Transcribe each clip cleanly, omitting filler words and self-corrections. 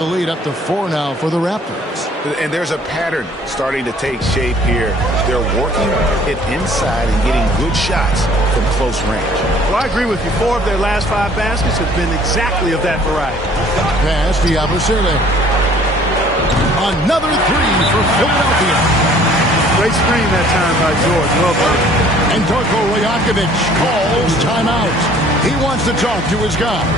The lead up to 4 now for the Raptors. And there's a pattern starting to take shape here. They're working it inside and getting good shots from close range. Well, I agree with you. 4 of their last 5 baskets have been exactly of that variety. Pass to Yabusele. Another 3 for Philadelphia. Great screen that time by George. Well done. And Darko Rajakovic calls timeout. He wants to talk to his guy.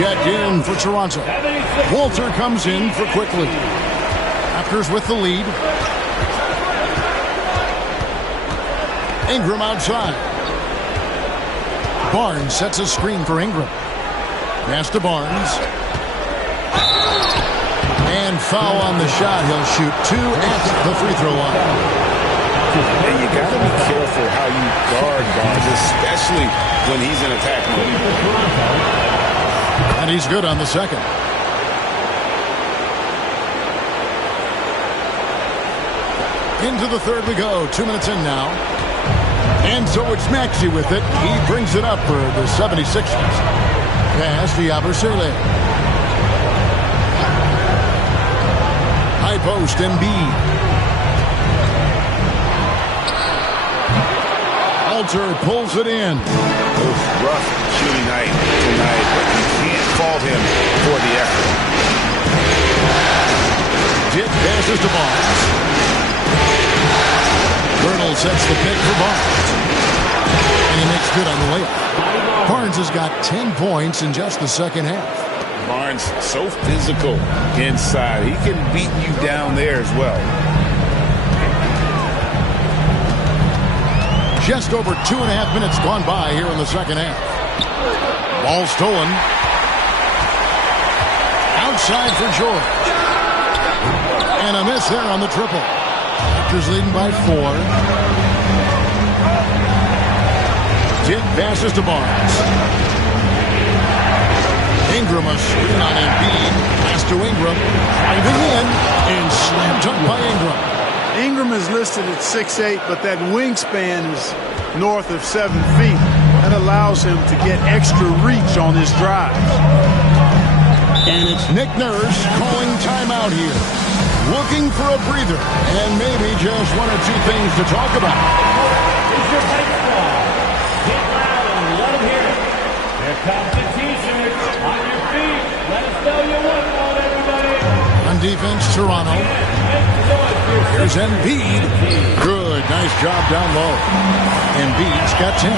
Checked in for Toronto. Walter comes in for Quickly. Raptors with the lead. Ingram outside. Barnes sets a screen for Ingram. Pass to Barnes. And foul on the shot. He'll shoot 2 at the free throw line. And you got to be careful how you guard Barnes, especially when he's in attack mode. And he's good on the second. Into the third we go. 2 minutes in now. And so it's Maxey with it. He brings it up for the 76ers. Pass to Yabusele. High post, Embiid. Walter pulls it in. Rough shooting night tonight, but you can't fault him for the effort. Dip passes to Barnes. Vernal sets the pick for Barnes. And he makes good on the layup. Barnes has got 10 points in just the second half. Barnes so physical inside. He can beat you down there as well. Just over 2.5 minutes gone by here in the second half. Ball stolen. Outside for George. And a miss there on the triple. Raptors leading by 4. Tip passes to Barnes. Ingram a screen on Embiid. Pass to Ingram. Driving in and slammed up by Ingram. Ingram is listed at 6'8", but that wingspan is north of 7 feet. That allows him to get extra reach on his drives. And it's Nick Nurse calling timeout here. Looking for a breather and maybe just 1 or 2 things to talk about. It's your baseball. Get loud and let them hear it. Here comes the T-shirts. On your feet. Let us know you want one, everybody. On defense, Toronto. Here's Embiid. Good. Nice job down low. Embiid's got 10.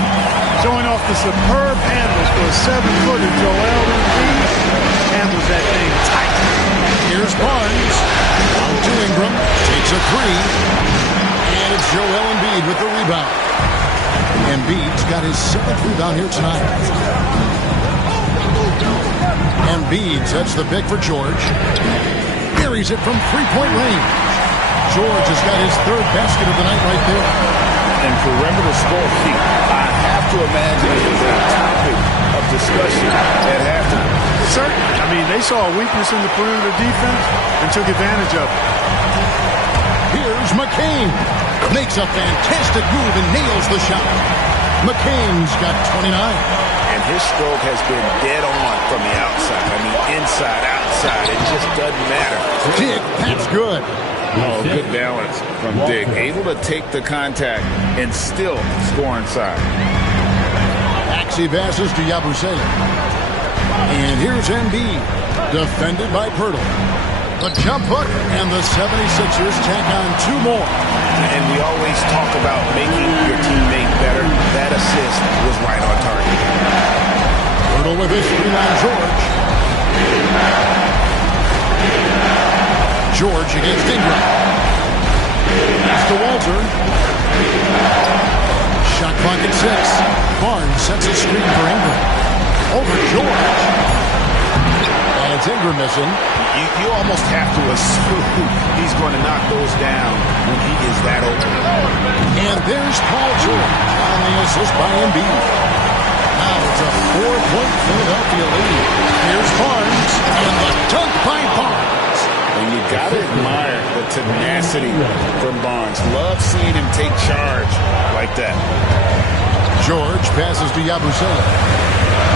Showing off the superb handles for a 7-footer. Joel Embiid handles that thing tight. Here's Barnes. Out to Ingram. Takes a 3. And it's Joel Embiid with the rebound. Embiid's got his 7th rebound here tonight. Embiid sets the pick for George. Buries it from 3-point range. George has got his 3rd basket of the night right there. And perimeter score feet, I have to imagine it was a topic of discussion at halftime. Certainly. I mean, they saw a weakness in the perimeter defense and took advantage of it. Here's McCain. Makes a fantastic move and nails the shot. McCain's got 29. And his stroke has been dead on from the outside. I mean, inside, outside. It just doesn't matter. Dick, that's good. Oh, good balance from Dick. Able to take the contact and still score inside. Maxey passes to Yabusele. And here's Embiid. Defended by Pirtle. A jump hook, and the 76ers tack on 2 more. And we always talk about making your teammate better. That assist was right on target. Pirtle with his screen on George. George against Ingram. Pass to Walter. Shot clock at 6. Barnes sets a screen for Ingram. over George. And it's Ingram missing. You almost have to assume he's going to knock those down when he is that open. And there's Paul George on the assist by Embiid. Now it's a 4-point Philadelphia lead. Here's Barnes, and the dunk by Barnes. And you got to admire the tenacity from Barnes. Love seeing him take charge like that. George passes to Yabusele.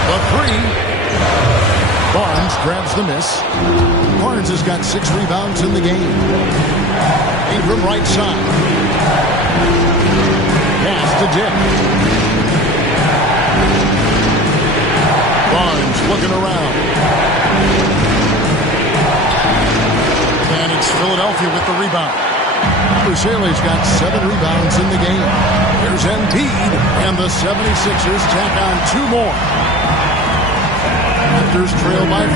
The three. Barnes grabs the miss. Barnes has got 6 rebounds in the game. Ingram right side. Pass to Dick. Barnes looking around. And it's Philadelphia with the rebound. Yabusele's got 7 rebounds in the game. There's Embiid, and the 76ers tack on 2 more. Raptors trail by 4.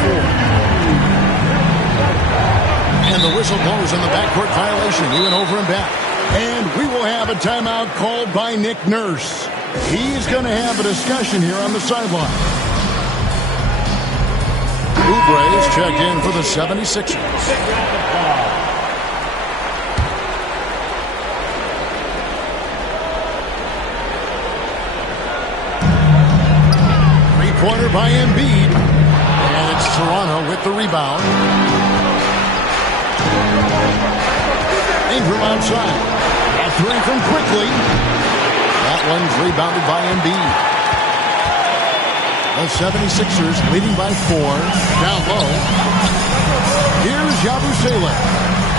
And the whistle blows on the backcourt violation. He went over and back. And we will have a timeout called by Nick Nurse. He's going to have a discussion here on the sideline. Oubre is checked in for the 76ers. Three-pointer by Embiid. And it's Toronto with the rebound. Ingram outside. A 3 from Quickly. That one's rebounded by Embiid. The 76ers leading by 4. Down low. Here's Yabusele.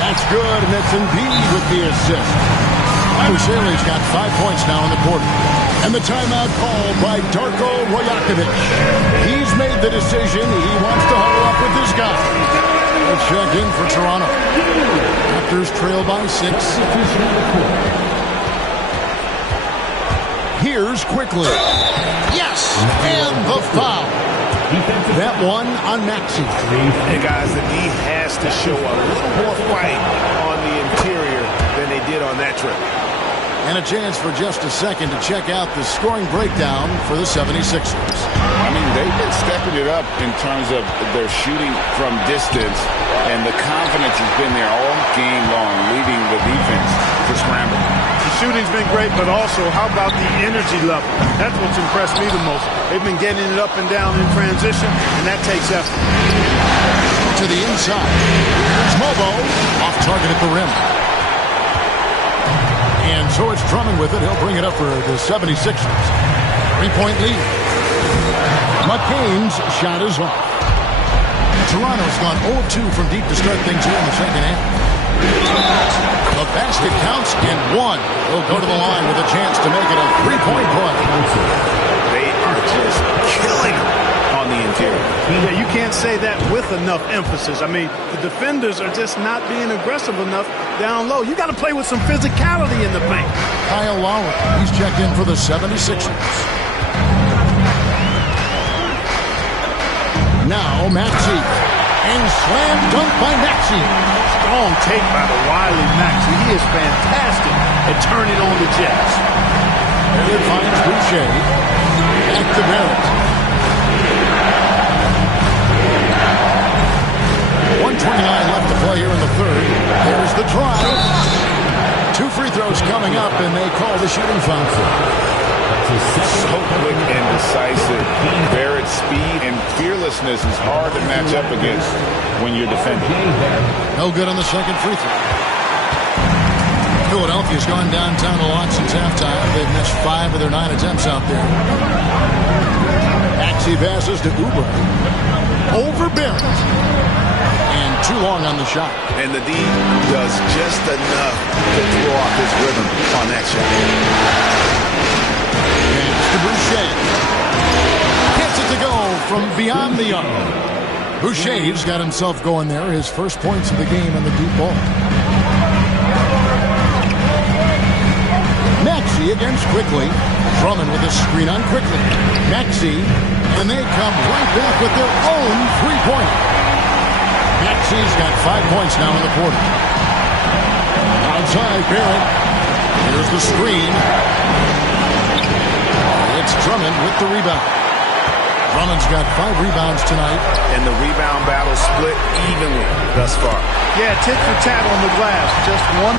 That's good, and it's Embiid with the assist. Yabusele's got 5 points now in the quarter. And the timeout called by Darko Rajakovic. He's made the decision. He wants to huddle up with this guy. A check in for Toronto. Raptors trail by 6. Here's Quickly. Yes! And the foul. That one on Maxey. Hey guys, the D has to show a little more fight on the interior than they did on that trip. And a chance for just a second to check out the scoring breakdown for the 76ers. I mean, they've been stepping it up in terms of their shooting from distance, and the confidence has been there all game long, leading the defense to scramble. The shooting's been great, but also, how about the energy level? That's what's impressed me the most. They've been getting it up and down in transition, and that takes effort. To the inside. Here's Mobo. Off target at the rim. And so it's Drummond with it. He'll bring it up for the 76ers. 3-point lead. McCain's shot is off. Toronto's gone 0-2 from deep to start things here in the second half. The basket counts and 1. He'll go to the line with a chance to make it a 3-point play. They are just killing him on the interior. Yeah, you can't say that with enough emphasis. I mean, the defenders are just not being aggressive enough down low. You got to play with some physicality in the paint. Kyle Lowry, he's checked in for the 76ers. Now Maxey. And slam dunk by Maxey. Strong take by the wily Maxey. He is fantastic at turning on the Jets. Barrett finds Boucher. Back to Barrett. 1:29 left to play here in the third. There's the drive. 2 free throws coming up, and they call the shooting foul. So quick and decisive. Barrett's speed and fearlessness is hard to match up against when you're defending. No good on the second free throw. Philadelphia's gone downtown a lot since halftime. They've missed 5 of their 9 attempts out there. Maxey passes to Oubre. Over Barrett. And too long on the shot. And the D does just enough to throw off his rhythm on that shot. To Boucher. Gets it to go from beyond the arc. Boucher's got himself going there. His first points of the game on the deep ball. Maxey against Quickly. Drummond with a screen on Quickly. Maxey, and they come right back with their own three-pointer. Maxey's got 5 points now in the quarter. Outside, Barrett. Here's the screen. It's Drummond with the rebound. Drummond's got 5 rebounds tonight. And the rebound battle split evenly thus far. Yeah, tit for tat on the glass. Just one.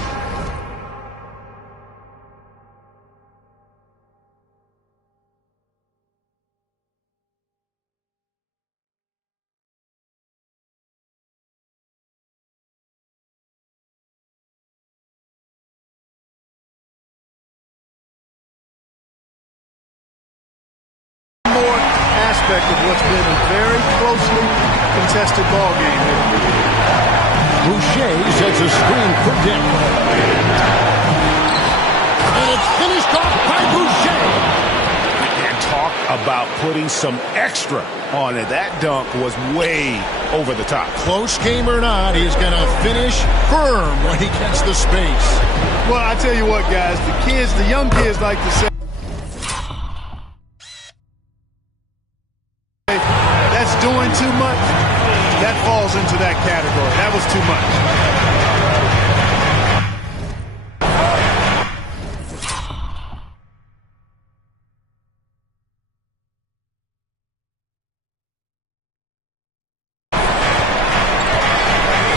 More aspect of what's been a very closely contested ball game here. Boucher sets a screen for Dick. And it's finished off by Boucher. And talk about putting some extra on it. That dunk was way over the top. Close game or not, he's going to finish firm when he gets the space. Well, I tell you what, guys, the young kids like to say, that's doing too much. That falls into that category. That was too much.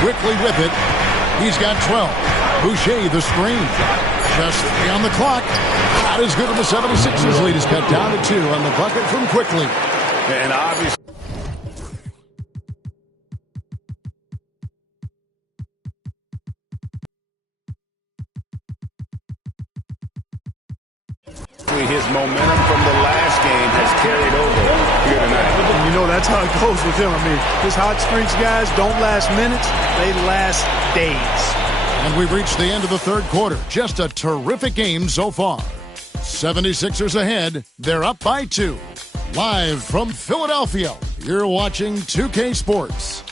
Quickly with it. He's got 12. Boucher the screen. Just 3 on the clock. Not as good of the 76ers lead is cut down to 2 on the bucket from Quickly. And obviously, his momentum from the last game has carried over here tonight. You know, that's how it goes with him. I mean, his hot streaks, guys, don't last minutes. They last days. And we've reached the end of the third quarter. Just a terrific game so far. 76ers ahead. They're up by 2. Live from Philadelphia, you're watching 2K Sports.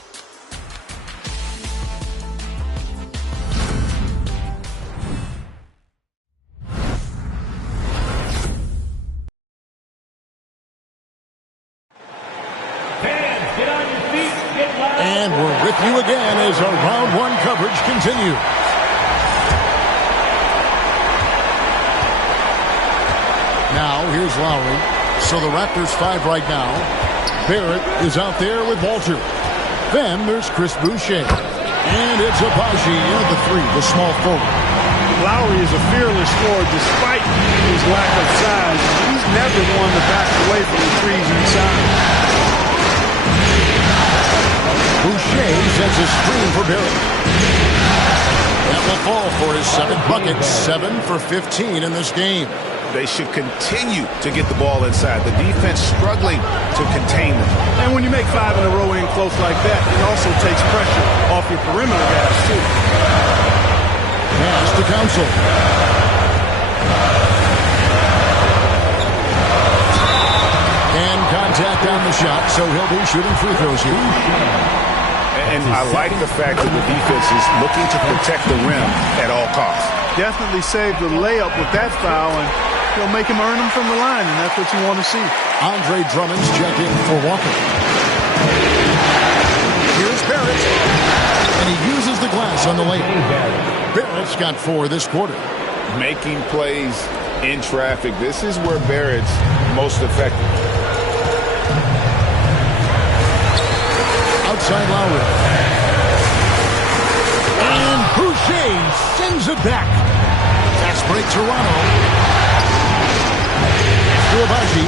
And we're with you again as our round 1 coverage continues. Now, here's Lowry. So the Raptors 5 right now. Barrett is out there with Walter. Then there's Chris Boucher. And it's Abaji in the 3, the small forward. Lowry is a fearless scorer despite his lack of size. He's never one to back away from the threes inside. Boucher sets a screen for Barrett. That will fall for his 7th bucket. 7 for 15 in this game. They should continue to get the ball inside. The defense struggling to contain them. And when you make 5 in a row in close like that, it also takes pressure off your perimeter guys, too. Pass to Council. And contact on the shot, so he'll be shooting free throws here. And I like the fact that the defense is looking to protect the rim at all costs. Definitely saved the layup with that foul, and he'll make him earn them from the line, and that's what you want to see. Andre Drummond's checking for Walker. Here's Barrett. And he uses the glass on the layup. Barrett's got 4 this quarter. Making plays in traffic. This is where Barrett's most effective. Outside Lowry. And Boucher sends it back. Fast break Toronto. To Abaji.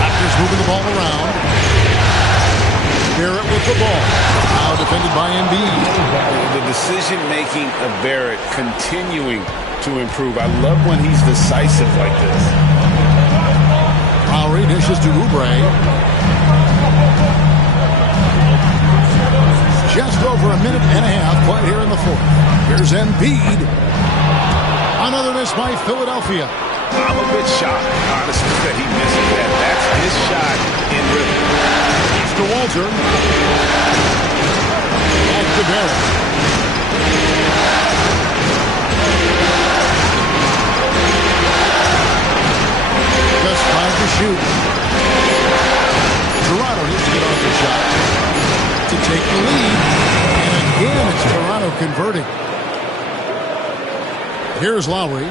Raptors moving the ball around. Barrett with the ball. Now defended by Embiid. The decision-making of Barrett continuing to improve. I love when he's decisive like this. Lowry dishes to Oubre. Just over a minute and a half played here in the 4th. Here's Embiid. Another miss by Philadelphia. I'm a bit shocked, honestly, that he misses that. That's his shot in rhythm. To Walter. Back to Barrett. Just 5 to shoot. Toronto needs to get off the shot to take the lead. And again, it's Toronto converting. Here's Lowry.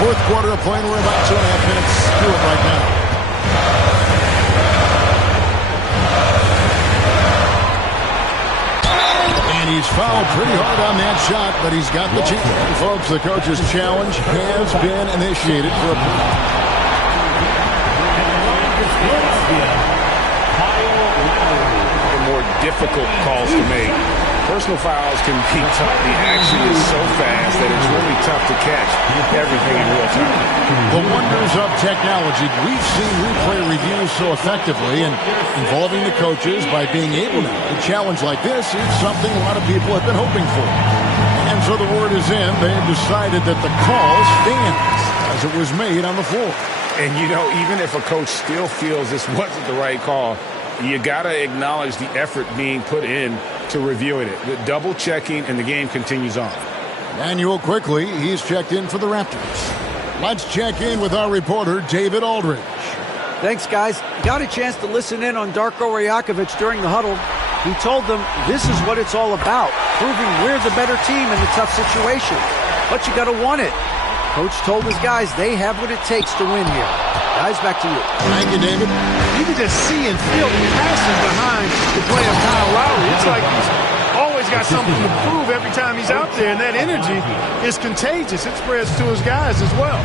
fourth quarter of play, and we're about 2.5 minutes through it right now. And he's fouled pretty hard on that shot, but he's got the chance. Folks, the coach's challenge has been initiated for a more difficult calls to make. Personal fouls can be tough. The action is so fast that it's really tough to catch everything in real time. The wonders of technology. We've seen replay reviews so effectively, and involving the coaches by being able to challenge like this is something a lot of people have been hoping for. And so the word is in. They've decided that the call stands as it was made on the floor. And, you know, even if a coach still feels this wasn't the right call, you got to acknowledge the effort being put in to reviewing it. The double checking, and the game continues on. Manuel quickly, he's checked in for the Raptors. Let's check in with our reporter, David Aldridge. Thanks, guys. Got a chance to listen in on Darko Rajakovic during the huddle. He told them this is what it's all about, proving we're the better team in a tough situation. But you got to want it. Coach told his guys they have what it takes to win here. Guys, back to you. Thank you, David. You can just see and feel the passion behind the play of Kyle Lowry. It's like he's always got something to prove every time he's out there, and that energy is contagious. It spreads to his guys as well.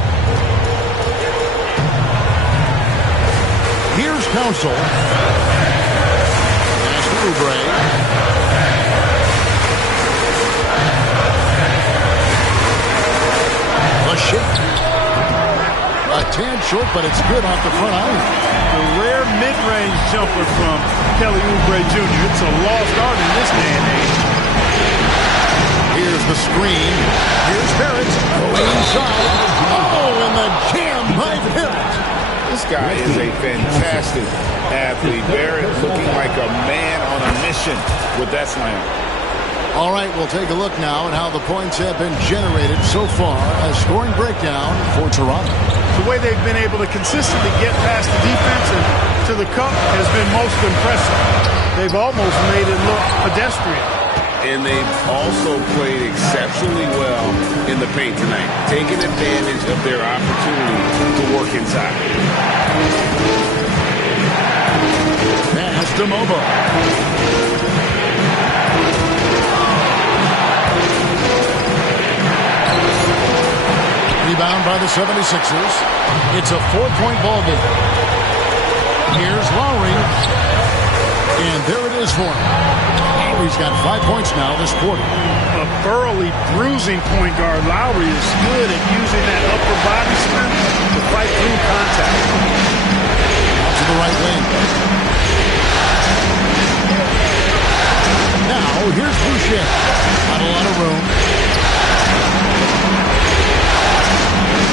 Here's Council. Pass to Oubre. A shake. A tad short, but it's good off the front iron. The rare mid-range jumper from Kelly Oubre Jr. It's a lost art in this day and age. Here's the screen. Here's Barrett. Going inside. Oh, and the jam by Barrett. This guy is a fantastic athlete. Barrett looking like a man on a mission with that slam. All right, we'll take a look now at how the points have been generated so far. A scoring breakdown for Toronto. The way they've been able to consistently get past the defense and to the cup has been most impressive. They've almost made it look pedestrian. And they've also played exceptionally well in the paint tonight, taking advantage of their opportunity to work inside. Pass to Mobo. Rebound by the 76ers. It's a 4-point ball game. Here's Lowry. And there it is for him. Lowry's got 5 points now this quarter. A thoroughly bruising point guard. Lowry is good at using that upper body strength to fight through contact. Out to the right wing. Now, here's Boucher. Not a lot of room.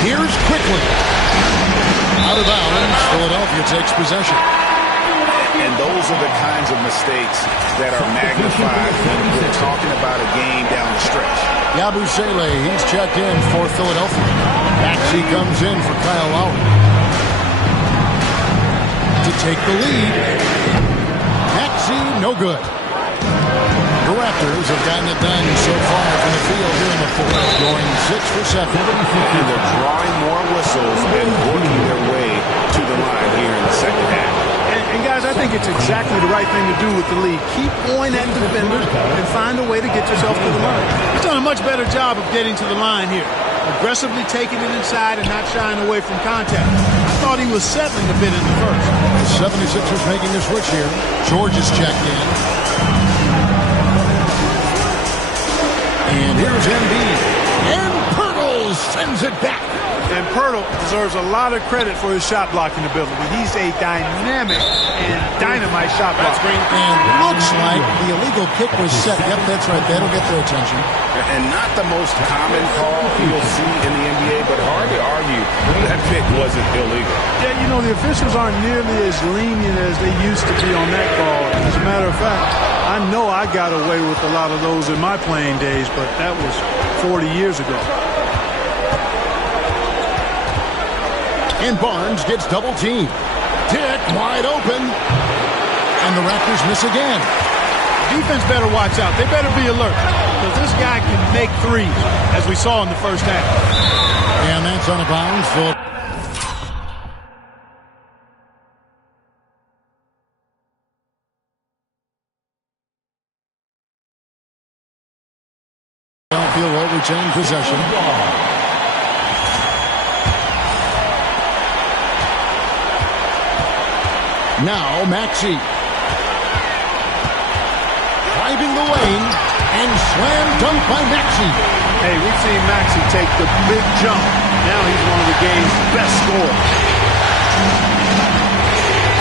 Here's Quickly. Out of bounds. Philadelphia takes possession. And those are the kinds of mistakes that are magnified when we're talking about a game down the stretch. Yabusele, he's checked in for Philadelphia. Maxey comes in for Kyle Lowry. To take the lead. Maxey, no good. The Raptors have gotten it done so far from the field here in the fourth, going 6 for 7. And they're drawing more whistles and working their way to the line here in the second half. And guys, I think it's exactly the right thing to do with the lead. Keep going at defenders and find a way to get yourself to the line. He's done a much better job of getting to the line here. Aggressively taking it inside and not shying away from contact. I thought he was settling a bit in the first. The 76ers making the switch here. George is checked in. And here's Embiid. And Pirtle sends it back. And Pirtle deserves a lot of credit for his shot blocking ability. He's a dynamic and dynamite shot blocker. And looks like the illegal kick was set. Yep, that's right. That'll get their attention. And not the most common call you'll see in the NBA, but hard to argue that pick wasn't illegal. Yeah, you know, the officials aren't nearly as lenient as they used to be on that call. As a matter of fact, I know I got away with a lot of those in my playing days, but that was 40 years ago. And Barnes gets double teamed. Dick wide open. And the Raptors miss again. Defense better watch out. They better be alert. Because this guy can make threes, as we saw in the first half. And that's It's on a bounce. Philip. Field will retain possession. Now Maxey. Driving the lane and slam dunk by Maxey. Hey, we've seen Maxey take the big jump. Now he's one of the game's best scorers.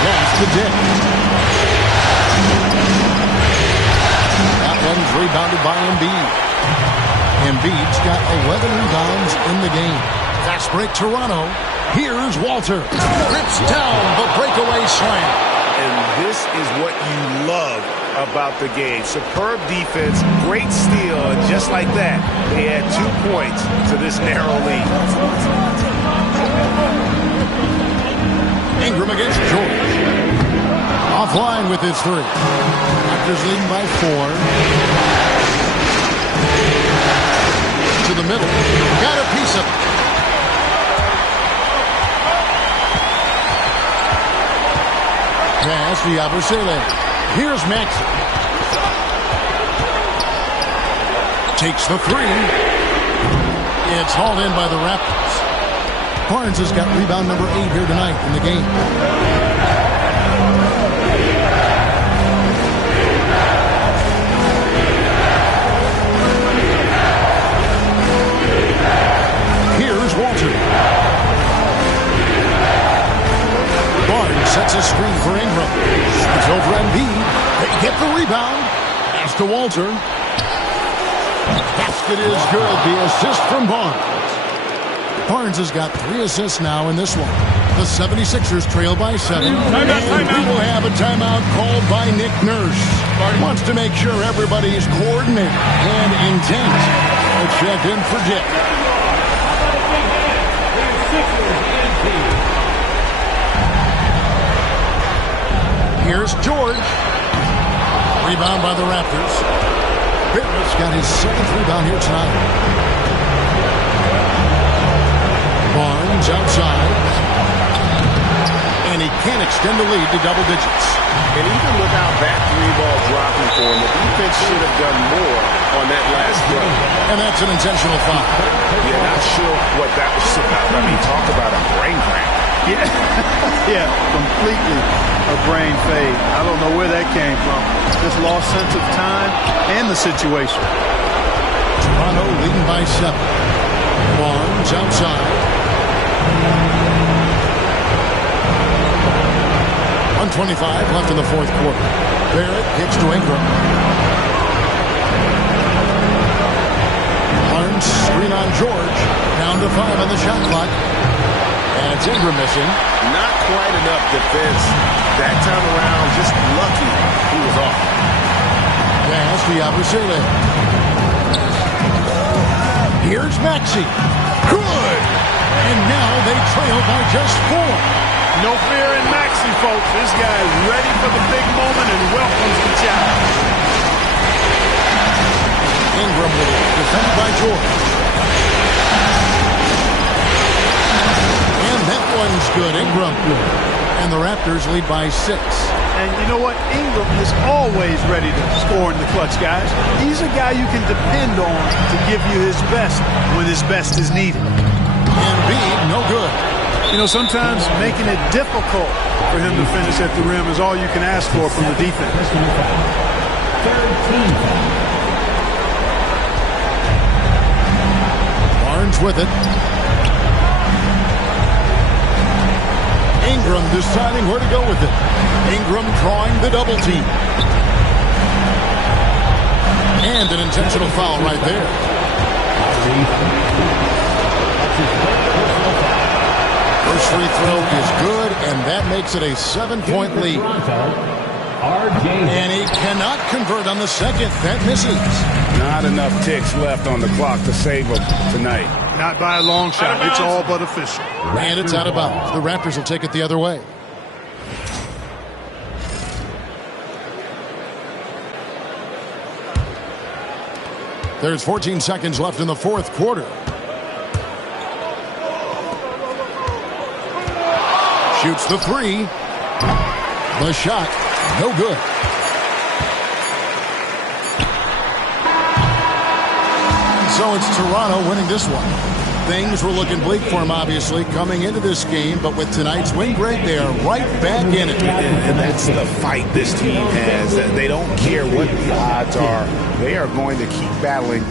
That's the dip. That one's rebounded by Embiid. Embiid's got 11 rebounds in the game. Fast break Toronto. Here's Walter. Rips down the breakaway slam. And this is what you love about the game. Superb defense, great steal, and just like that, they had 2 points to this narrow lead. Ingram against George. Offline with his three. Raptors leading by 4. To the middle. Got a piece of it. Pass to Yabusele. Here's Maxey. Takes the three. It's hauled in by the Raptors. Barnes has got rebound number 8 here tonight in the game. Here's Walter. Barnes sets a screen for Ingram. Shoots over Embiid. They get the rebound. Pass to Walter. Basket is good. The assist from Barnes. Barnes has got 3 assists now in this one. The 76ers trail by 7. And we will have a timeout called by Nick Nurse. Wants to make sure everybody's coordinated and intent. A check in for Dick. Here's George. Rebound by the Raptors. Pittman's got his 7th rebound here tonight. Barnes outside. And he can't extend the lead to double digits. And even without that 3-ball dropping for him, the defense should have done more on that last play. And that's an intentional foul. Yeah, not sure what that was about. I mean, talk about a brain cramp. Yeah, completely a brain fade. I don't know where that came from. Just lost sense of time and the situation. Toronto leading by 7. Barnes outside. 1:25 left in the 4th quarter. Barrett hits to Ingram. Barnes screen on George. Down to 5 on the shot clock. And it's Ingram missing. Not quite enough defense. That time around, just lucky he was off. Pass to Yabusele. Here's Maxey. Good! And now they trail by just 4. No fear in Maxey, folks. This guy is ready for the big moment and welcomes the challenge. Ingram with it. Defended by George. And that one's good. Ingram. And the Raptors lead by 6. And you know what? Ingram is always ready to score in the clutch, guys. He's a guy you can depend on to give you his best when his best is needed. Embiid, no good. You know, sometimes making it difficult for him to finish at the rim is all you can ask for from the defense. Barnes with it. Ingram deciding where to go with it. Ingram drawing the double team. And an intentional foul right there. First free throw is good, and that makes it a 7-point lead. And he cannot convert on the second. That misses. Not enough ticks left on the clock to save him tonight. Not by a long shot. It's all but official. And it's out of bounds. The Raptors will take it the other way. There's 14 seconds left in the 4th quarter. Shoots the three. The shot, no good. So it's Toronto winning this one. Things were looking bleak for him, obviously, coming into this game. But with tonight's win, Greg, they are right back in it. And that's the fight this team has. They don't care what the odds are. They are going to keep battling.